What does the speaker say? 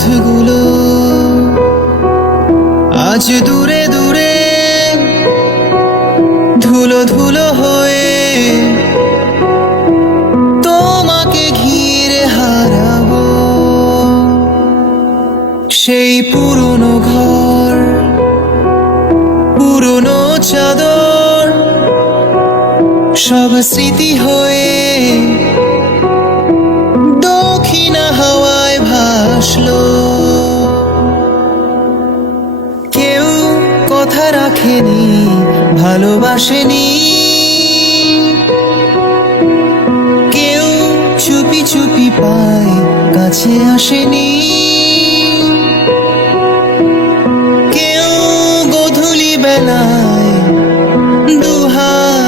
পথগুলো আজ দূরে দূরে ধুলো ধুলো হয়ে তোমাকে ঘিরে হারাবো। সেই পুরনো ঘর, পুরনো চাদর, সব স্মৃতি হয়ে দক্ষিণা হাওয়ায় ভাসলো। কেউ কথা রাখেনি, ভালোবাসেনি, কেউ চুপি চুপি পায় কাছে আসেনি।